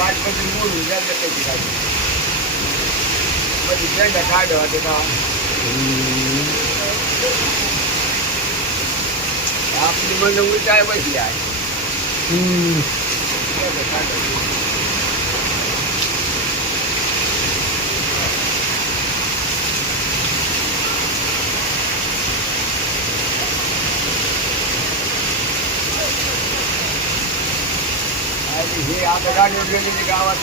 我今天回家就自己来。我今天在家就自己弄。啊，你们中午在家不回家？嗯。आणि हे आता गाडी वगैरे गावात.